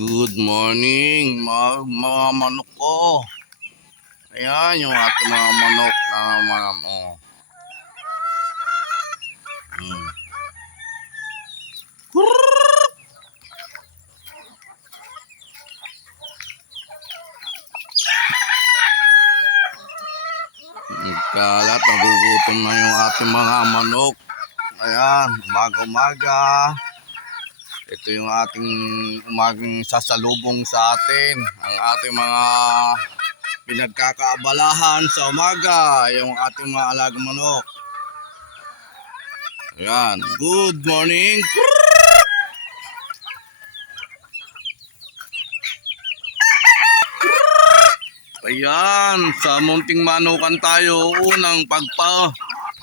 Good morning mga manok ko. Ayan yung ating mga manok na manok. Kalat, nagugutom na yung ating mga manok. Ayan, umaga-umaga. Ito yung ating umagang sasalubong sa atin. Ang ating mga pinagkakaabalahan sa umaga. Yung ating mga alagang manok. Ayan, good morning. Ayan, sa munting manukan tayo. Unang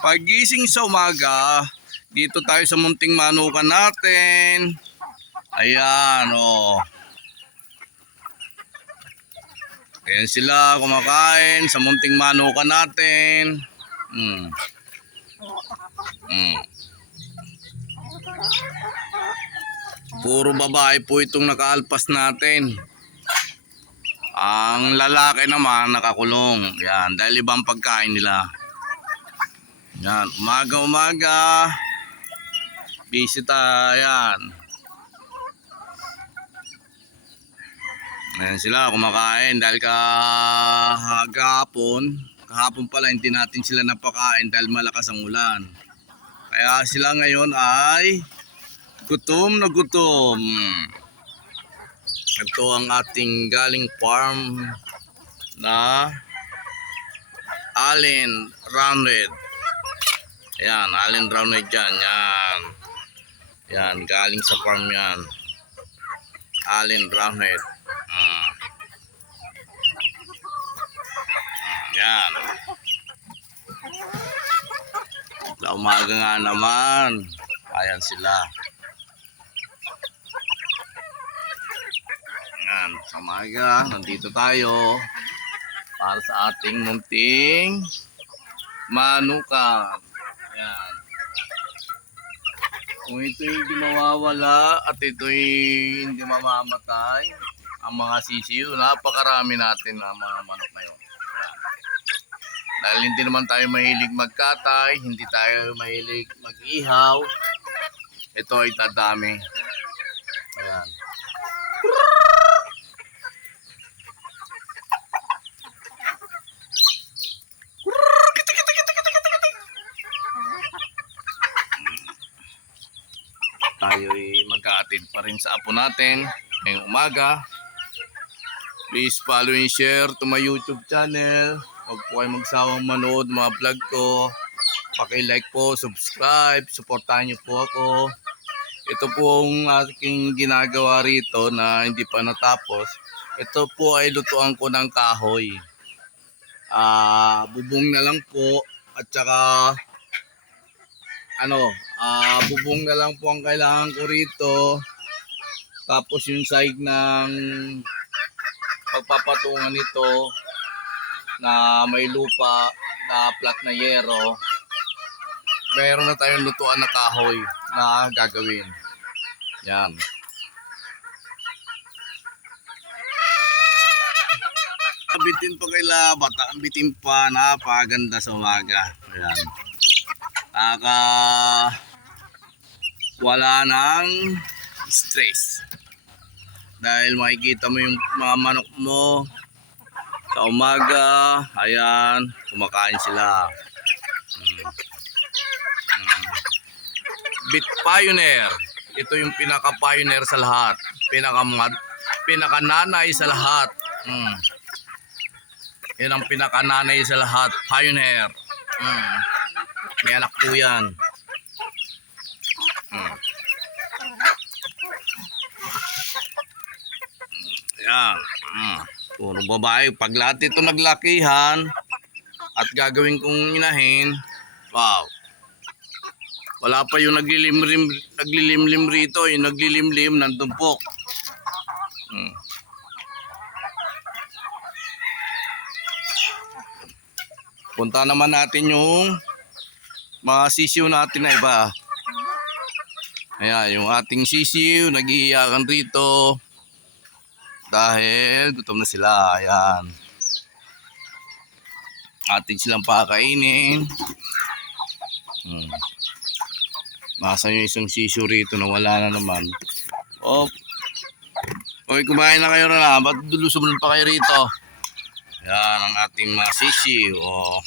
pagising sa umaga. Dito tayo sa munting manukan natin. Ayan, oh. Ayan sila kumakain sa munting manukan natin. Puro babae po itong nakaalpas natin. Ang lalaki naman nakakulong. Yan, dahil ibang pagkain nila. Yan, umaga-umaga. Bisita, yan. Ayan sila kumakain dahil kahapon pala hindi natin sila napakain dahil malakas ang ulan. Kaya sila ngayon ay gutom na gutom. Ito ang ating galing farm na Allen Roundhead. Ayan, Allen Roundhead yan. Yan. Yan, galing sa farm yan. Allen Roundhead. Yan. Sa umaga nga naman. Ayan sila. Yan, sa umaga, nandito tayo para sa ating munting manukan. Yan. Kung ito'y hindi mawawala at ito'y hindi mamamatay, ang mga sisiyo, napakarami natin na mga manok na yun. Dahil hindi naman tayo mahilig magkatay, hindi tayo mahilig mag-ihaw, ito ay tadami. Ayan. Tayo ay magkaatid pa rin sa apo natin ngayong umaga. Please follow and share to my YouTube channel. Huwag po kayo magsawang manood mga vlog ko. Paki-like po, subscribe, supportahan niyo po ako. Ito po ang aking ginagawa rito na hindi pa natapos. Ito po ay lutuan ko ng kahoy. Bubong na lang po at saka bubong na lang po ang kailangan ko rito. Tapos yung side ng pagpapatungan nito na may lupa na flat na yero, meron na tayong lutuan na kahoy na gagawin. Yan. Bitin pa kaila, bata bitin pa, napaganda sa umaga. Yan. Wala nang stress. Dahil makikita mo yung mga manok mo sa umaga, ayan, kumakain sila. Beef Pioneer. Ito yung pinaka-pioneer sa lahat. Pinaka-nanay sa lahat. Yan ang pinaka-nanay sa lahat. Pioneer. May anak po yan. Ayan. Puro babae. Pag lahat ito naglakihan at gagawin kong inahin, wow. Wala pa yung naglilimlim rito. Yung naglilimlim nandun po. Punta naman natin yung mga sisiw natin na iba. Ayan, yung ating sisiw, nag-iiyakan rito. Dahil gutom na sila. Ayan. Atin silang pakainin. Nasa yung isang sisyo rito na wala na naman. Oh. Oy, kumain na kayo na. Ba't sumunod pa kayo rito? Yan ang ating mga sisiyo. Oh.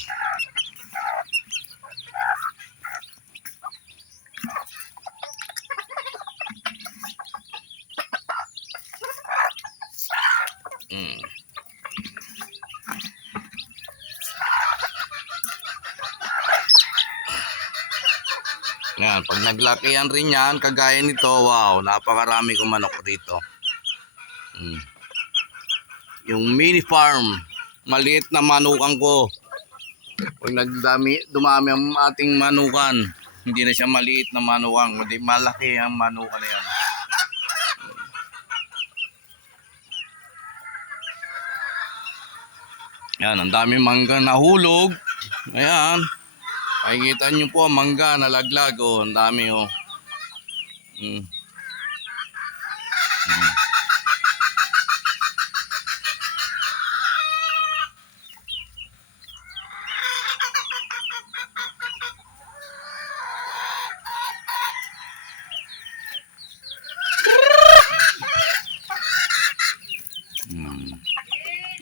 Yan, pag naglakihan rin yan, kagaya nito, wow, napakarami kong manok rito. Yung mini farm, maliit na manukan ko. Pag dumami ang ating manukan, hindi na siya maliit na manukan, kundi malaki ang manukan na yan. Yan, ang daming mangga nahulog. Ayan. Makikita nyo po ang mangga na laglag. Oh, ang dami oh.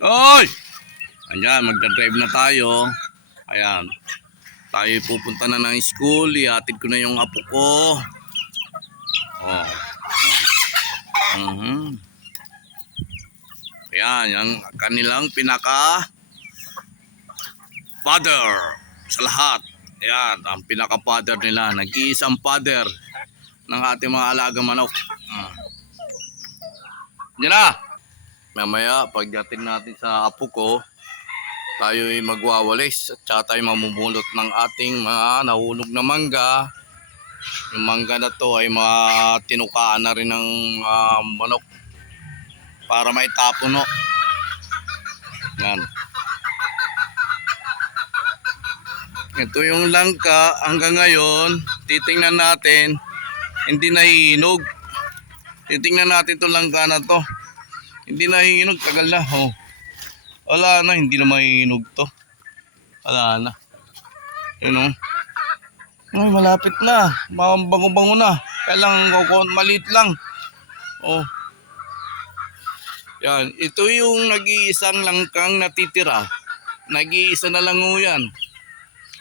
Oy! Ayan, magdadrive na tayo. Ayan. Tayo pupunta na ng school. Ihatid ko na yung apo ko. Oh. Ayan, yung kanilang pinaka father sa lahat. Ayan, ang pinaka father nila. Nag-iisang father ng ating mga alagang manok. Diyan na! Mamaya, pagdating natin sa apo ko, tayo ay magwawalis at saka tayo mamumulot ng ating mga nahulog na mangga. Yung mangga na to ay tinukaan na rin ng manok para maitapon no. Yan. Ito yung langka hanggang ngayon, titingnan natin, hindi nahihinog. Titingnan natin itong langka na to. Hindi nahihinog, tagal na. Oh. Wala na, hindi na mahihinog to. Wala na. Yun o. Ay, malapit na. Bango-bango na. Kailangan maliit lang. Oh. Yan. Ito yung nag-iisang langkang natitira. Nag-iisa na lang o yan.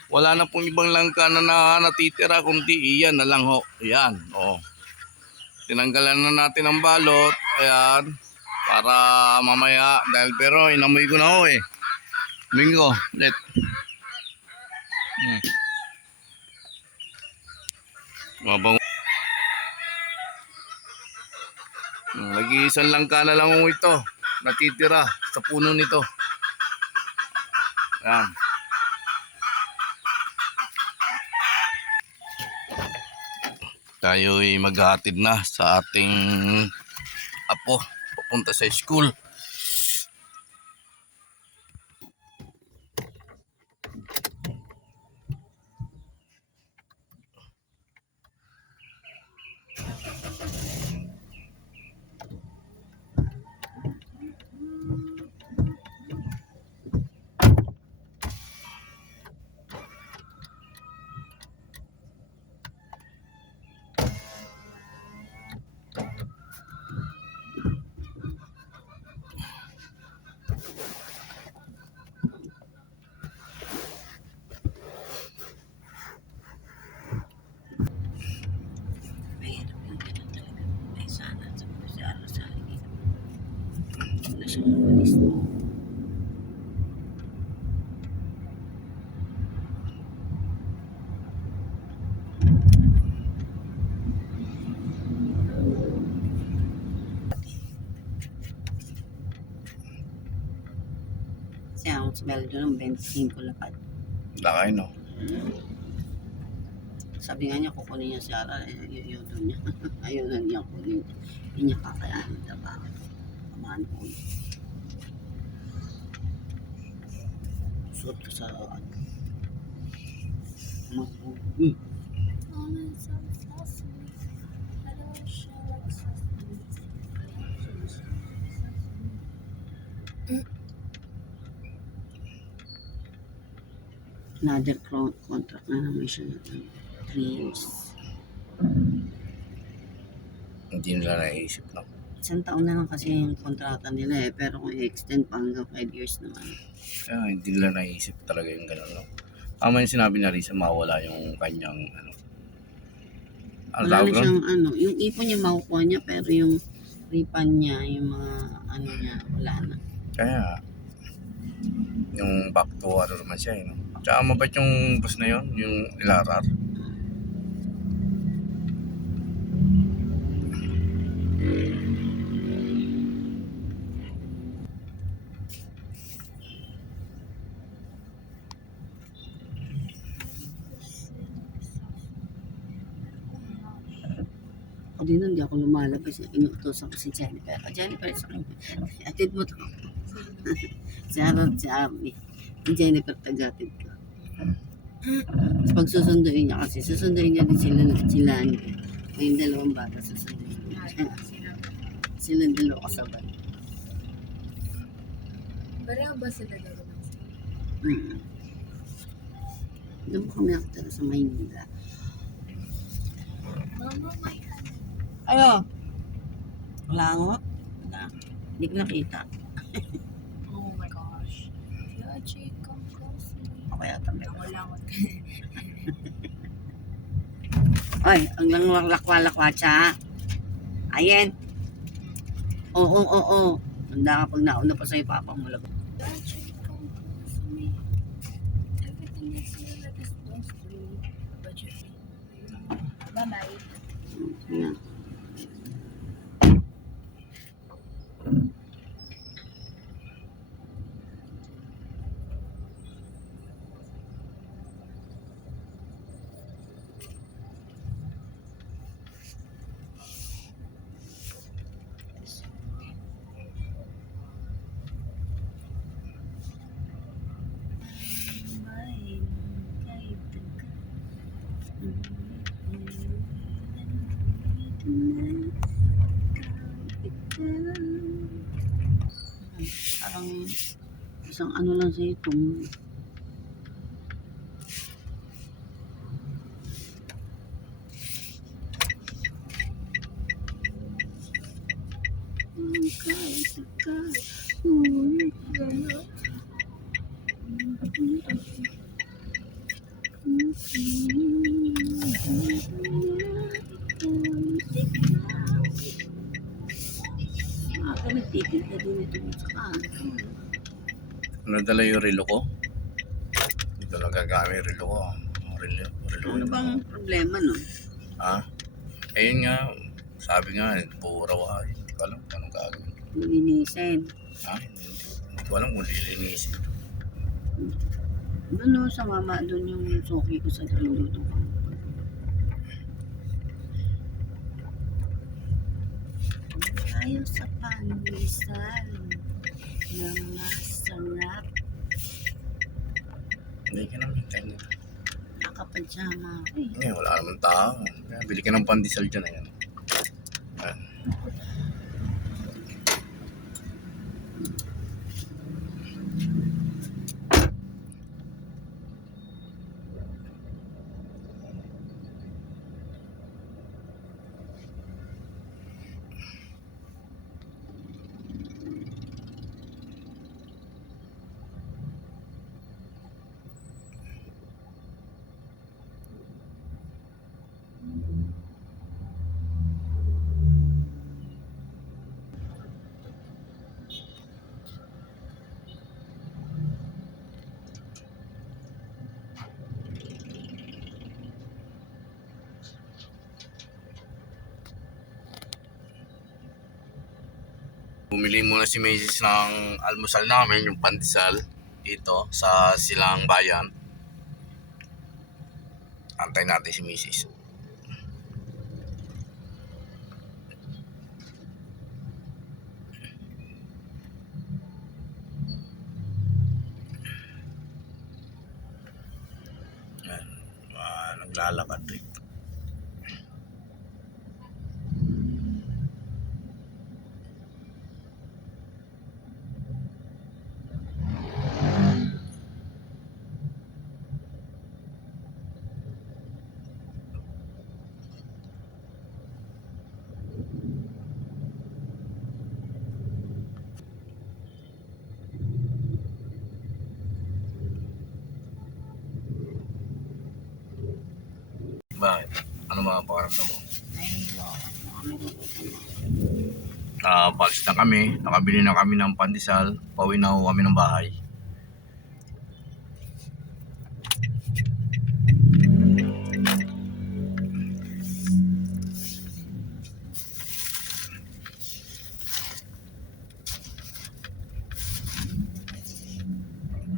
Wala na pong ibang langka na natitira kundi iyan na lang ho. Yan. Oh. Tinanggalan na natin ang balot. Ayan. Para mamaya, pero inamoy ko na ho eh. Mingo, net. Mabango. Nag-iisang langka na lang ho ito. Natitira sa puno nito. Ayan. Tayo'y maghahatid na sa ating apo papunta sa school. Siya ang smell doon ng 25 lapad. Lakay no. Sabi nga niya kukunin niya si Ara, yun doon niya. Ayun na niya kunin. Hindi niya kakayanin na ba? Kamaan ko. Suot ka sa ano. Another contract na naman siya ng 3 years. Hindi nila naisip, no? Isang taon na lang kasi yung kontrata nila pero kung i-extend pa hanggang 5 years naman. Kaya hindi nila naisip talaga yung gano'n, no? Tama yung sinabi na Risa, mawala yung kanyang, Wala na siyang yung ipon niya makukuha niya pero yung refund niya, yung mga niya, wala na. Kaya, yung back to naman siya, no? Tsaka mabait yung boss na yun, yung Ilarar. Ako din hindi ako lumalabas. Inuutosan ko si Jennifer. Jennifer, sa akin. Atid mo to. Si Aaron, si Abby. Si Jennifer, tagatid ko. Tapos pag susunduin niya kasi, susunduin niya din sila yung dalawang bata susunduin niya. Silang dalawa kasabay. Pareho ba sila dalawa? Doon mo kami nakatira sa Maynila. Mama, may Ayo! Langot? Wala. Hindi ko nakita. Oh my gosh. Yachi, come close to me. Ako yata may Langot-langot. Ay, ang lakwa-lakwa siya. Ayen. Oo. Handa ka pag nauna pa sa'yo, papa mo lang. Yachi, come close to me. Everything is here like it's supposed to be. But you bye-bye. Yan. Parang isang lang sa'yo itong nagtitig na din ito sa kanto. Nadala yung relo ko. Dito lang gagamit yung relo ko. Relo Ano bang problema nun? Ha? Ayun nga, sabi nga, pura wa. Hindi ko alam kung anong gagawin. Lilinisin. Ha? Hindi ko alam kung lilinisin. Doon no, sa mama, doon yung soki ko sa luluto ko. Tayo sa pandesal na masarap. Hindi ka naman tayo. Nakapadyama ako eh. Ngayon, wala naman tao. Kaya bili ka ng pandesal dyan. Ayan. Ayan. Bumili muna si Macy's ng almusal namin, yung pandesal, dito sa Silang Bayan. Antay natin si Macy's. Yan. Naglalakad dito. mga pakaramdam mo? Ay, Palis na kami, nakabili na kami ng pandesal, pauwi na ho kami ng bahay.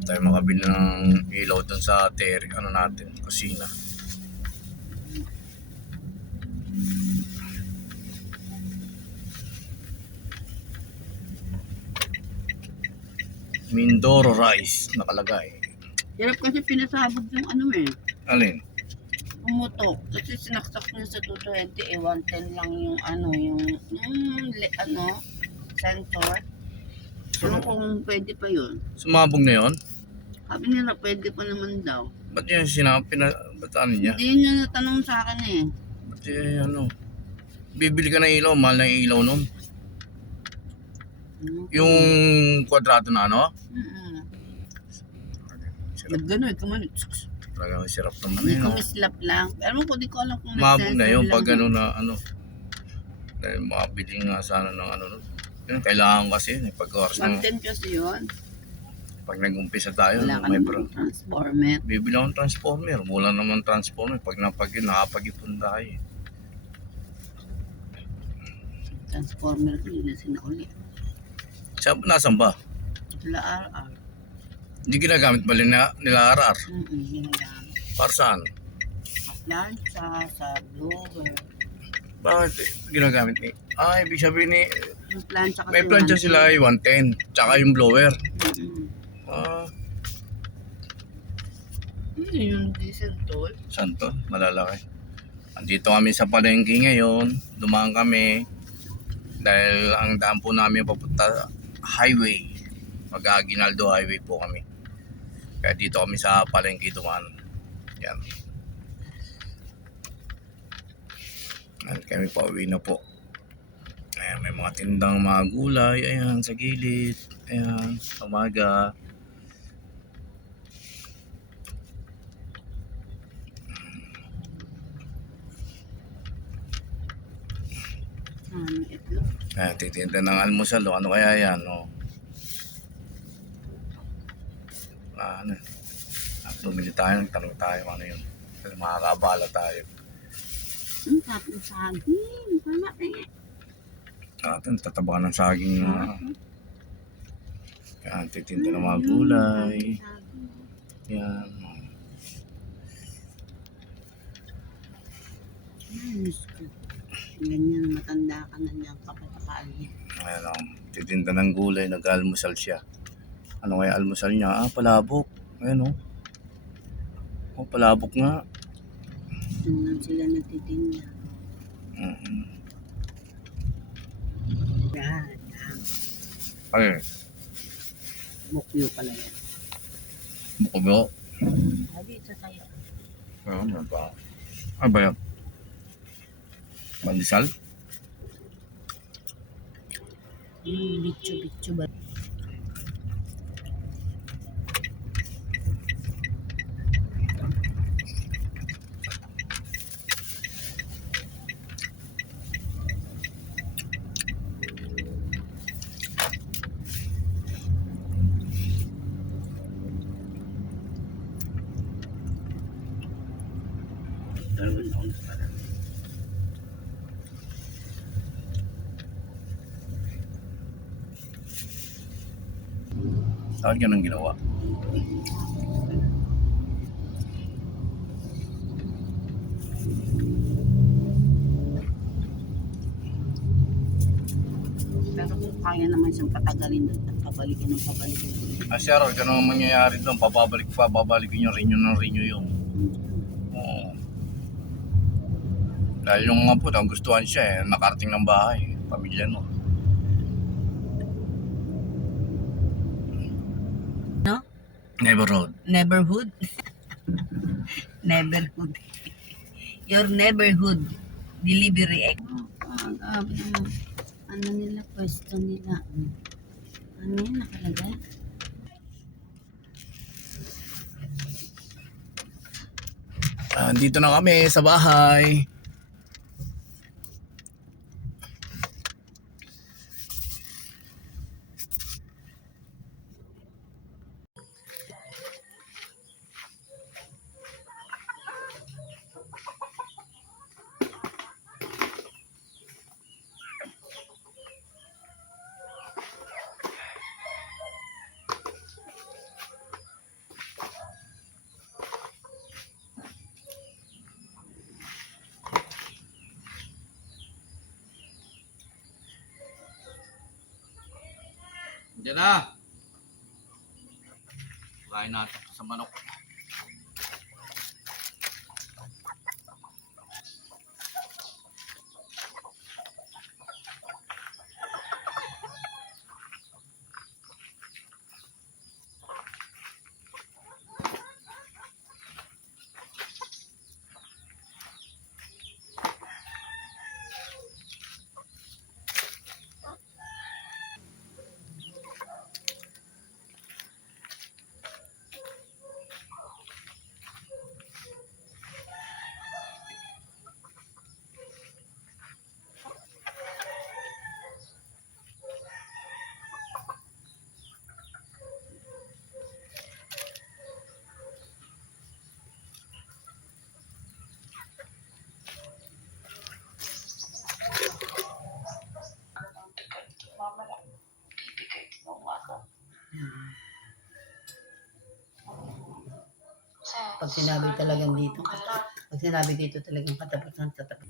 Tayo makabili ng ilaw dun sa natin, kusina. Mindoro rice nakalagay. hirap kasi pinasabog yung ano eh. Alin? Pumutok. Kasi sinaksak niya sa 220, 110 lang yung sensor. Ano kung pwede pa yun? Sumabog na yon? Sabi nila pwede pa naman daw. Ba't yan ba't ano niya? Hindi niya natanong sa akin eh. Ba't bibili ka ng ilaw, mahal na yung ilaw nun. Yung kwadrado na ano? Sirap. Nag-gano'n, kumalit. Talagang sirap naman Hindi yun. ko mislap lang. Pero di ko alam kung Mabog na yun lang pag ano na ano. Dahil makabili nga sana ng ano nun. Yun, kailangan kasi pag-oras na. 110 kasi yun. Pag nag-umpisa tayo, Wala ka may naman transformer. bibili akong transformer. Wala naman transformer. Pag nakapag-ipon tayo. Transformer ko yun na sinauli. Nasaan ba? Sila RR. Hindi ginagamit ba nila RR? Ginagamit. Para saan? Sa plancha, sa blower. Bakit ginagamit ni? Ibig sabihin ni, Yung plancha kasi may plancha 110. sila ay 110. Tsaka yung blower. Yung diesel tool. Saan to? Malalaki. Andito kami sa palengke ngayon. Dumaan kami. Dahil ang daan po namin papunta highway. Mag-Aguinaldo Highway po kami. Kaya dito kami sa palengke dumaan. Yan. At kami pauwi na po. Ayan, may mga tindang mga gulay. Ayan, sa gilid. Ayan, umaga. Itlog. Ayan, titinda ng almusal. Ano kaya yan? Ano? Bumili tayo, nagtanong tayo ano yun. Kasi makakabala tayo. Ang tapos saging. Wala eh. Atin, tatabakan ng saging na. Yan, titinda ng mga gulay. Yan. Diyos ko. Ganyan, matanda ka na niyan kapatakaali. Ayan, titinda ng gulay, nag-almusal siya. Ano kaya almusal niya? Palabok. Ayan palabok nga. Doon lang sila nagtitinda. Yan. Ay, Bukyo pala yan. buko. Sabi ito sa'yo. Ano ba? Ano ba yan? Bandisal? Bitcho ba? Saan ka nang ginawa? Pero kung kaya naman siyang patagalin at pabalikin ng pabalikin. Sharon, ganun ang mangyayari doon. Babalikin yung rinyo yung. Oo. Dahil yung mga po, ang gustuhan siya nakarating ng bahay. Pamilya no. No? Neighborhood. Neighborhood? Neighborhood. Your neighborhood. Delivery. Ano nila, pwesto nila. Ano yun, nakalagay? Dito na kami sa bahay. Diyan na. Kain natin sa manok. Pag sinabi talagang dito, pag sinabi dito talagang katapusan sa tapat.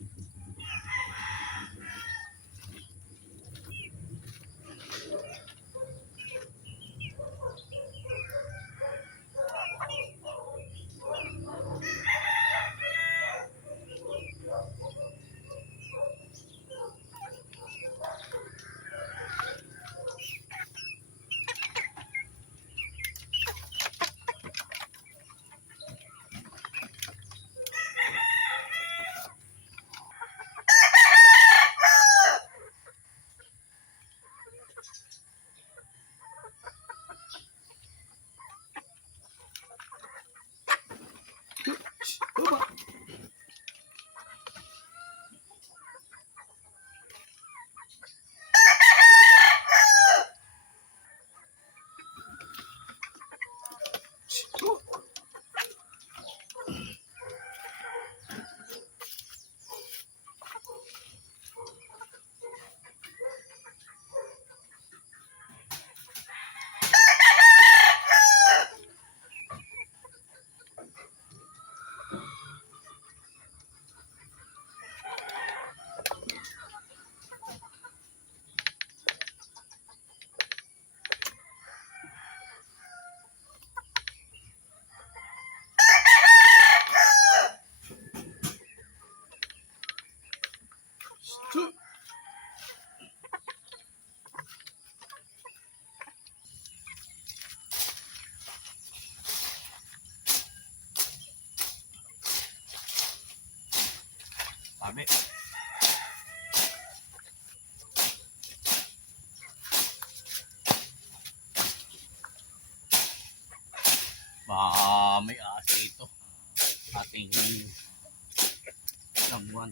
Sabi. May asa ito. Ating someone.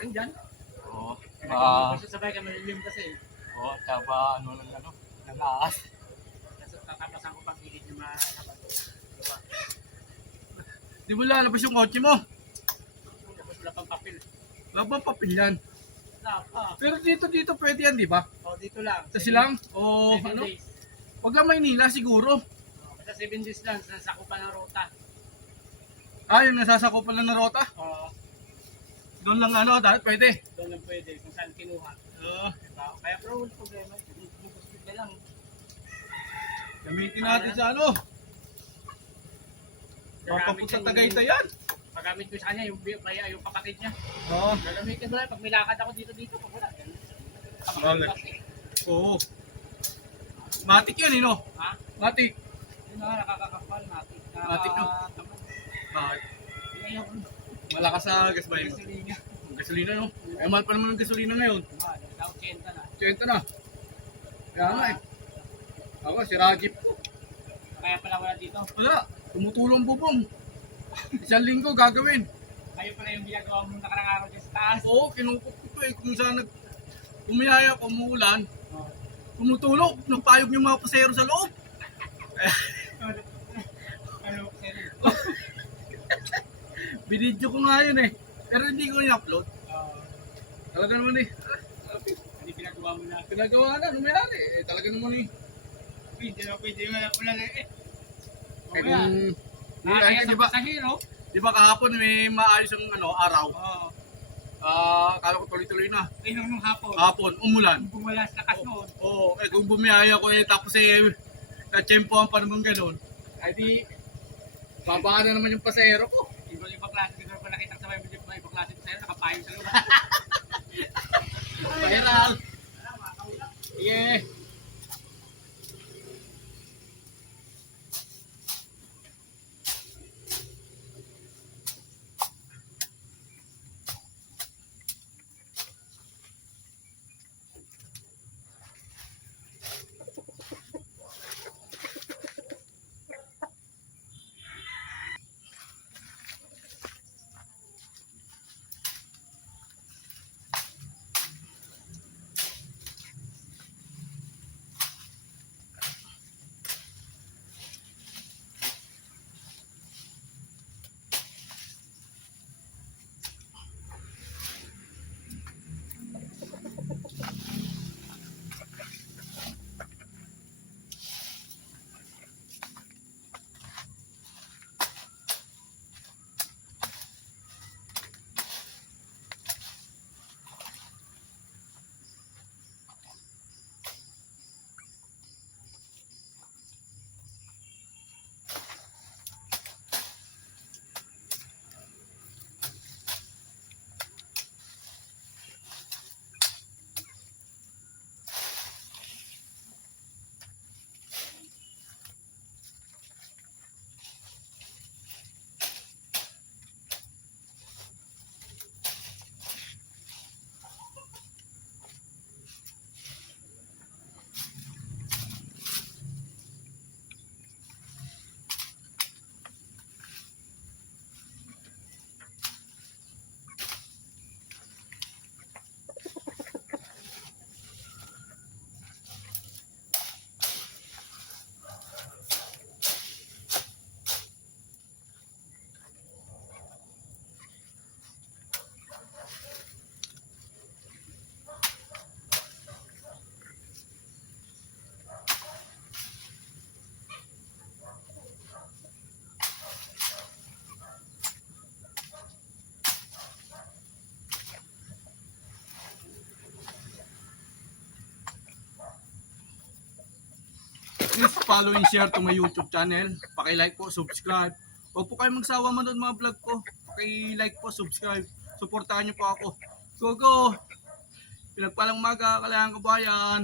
rin dyan. Oo. Kasi sabay ka malilim kasi. Oo, tsaka ano lang ano, nag-aas. Kasi tatapasan ko pag higit yung mga sabat. Diba? Di ba lalabas yung kotse mo? Tapos wala pang papel. Wala bang papel yan? Na, Wala pa. Pero dito pwede yan, di ba? O, dito lang. Sa silang? O 7 ano? days. Wag lang Maynila siguro. Basta 7 days lang, sa sakupan ng rota. Ah, yung nasasakupan lang na rota. O, Doon lang ano, dahil pwede. doon lang pwede kung saan kinuha. Diba? Kaya pero wala problema. Gusto ka lang. Gamitin natin sa ano. Papapunta sa Tagaytay yan. Pagamit ko sa kanya, kaya yung kapatid niya. Oo. Gagamitin mo lang, pag may lakad ako dito, pag wala. Wala. Oo. Matik yan, eh, no? Ha? Matik. Yun na, nakakakapal, matik. Matik, no? Bakit? Ngayon, Malakas sa gas ba yun? gasolina. Gasolina, no? Eh, mahal pa naman ng gasolina ngayon. Daw 80 na. 80 na. Kaya nga eh. Ako, si Rajip ko. Kaya pala wala dito. Wala. Tumutulong bubong. Isang linggo gagawin. Kayo pala yung ginagawa mo nakarang araw dyan sa taas. Oo, kinukot ko to eh. Kung saan umiyaya, umuulan, tumutulog. Nagpayog yung mga pasero sa loob. Ano, sir? Binidyo ko nga yun eh. Pero hindi ko i-upload. Talaga naman eh. Hindi pinagawa mo na. Pinagawa na, numayari. Eh, talaga naman eh. Pwede yung ulan eh. Eh, Kaya, kung, di ba, sa hero. di ba kahapon may maayos ang ano, araw. Oo. Kala ko tuloy-tuloy na. Ayun nung hapon. Kahapon, umulan. Kung wala sa lakas noon. Oo, eh kung bumiyaya ko eh, tapos eh, katsempohan pa naman ganun. Ay di, babaan na naman yung pasahero ko. Iba yung klase, hindi ko pa nakita sa may ibang klase sa'yo, nakapayong sa lupa. Viral. Yeah. Please follow and share to my YouTube channel. Paki-like po, subscribe. Huwag po kayo magsawa manood mga vlog ko. Paki-like po, subscribe. Suportahan niyo po ako. Go go! Pinagpalang umaga, Kalayaan Kabayan.